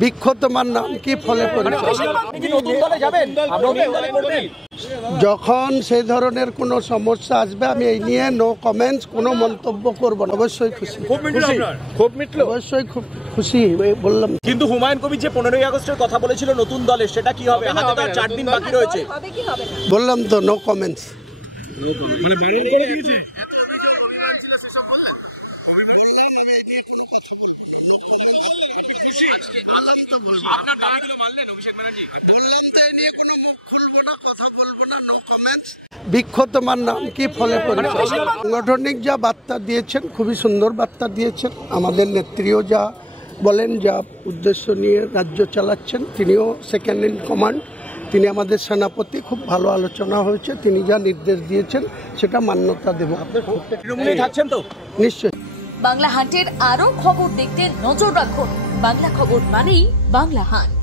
বৃক্ষ তোমার নাম কি ফলে পরিচয়। যখন সেই ধরনের কোনো সমস্যা আসবে আমি এই নিয়ে নো কমেন্টস কোনো মন্তব্য করব না। অবশ্যই খুশি, অবশ্যই খুব খুশি বললাম। কিন্তু হুমায়ুন কবির যে 15ই আগস্টের কথা বলেছিল নতুন দলে, সেটা কি হবে? হাতে তো 4 দিন বাকি রয়েছে। বললাম তো নো কমেন্টস। বৃক্ষ তোমার নাম কি ফলে পরিচয়। সাংগঠনিক যা বার্তা দিয়েছেন খুবই সুন্দর বার্তা দিয়েছেন। আমাদের নেত্রীও যা বলেন, যা উদ্দেশ্য নিয়ে রাজ্য চালাচ্ছেন, তিনিও সেকেন্ড ইন কমান্ড, তিনি আমাদের সেনাপতি। খুব ভালো আলোচনা হয়েছে, তিনি যা নির্দেশ দিয়েছেন সেটা মান্যতা দেব। থাকছেন তো নিশ্চয়ই। বাংলা হান্টের আরো খবর দেখতে নজর রাখুন। বাংলা খবর মানেই বাংলা হান্ট।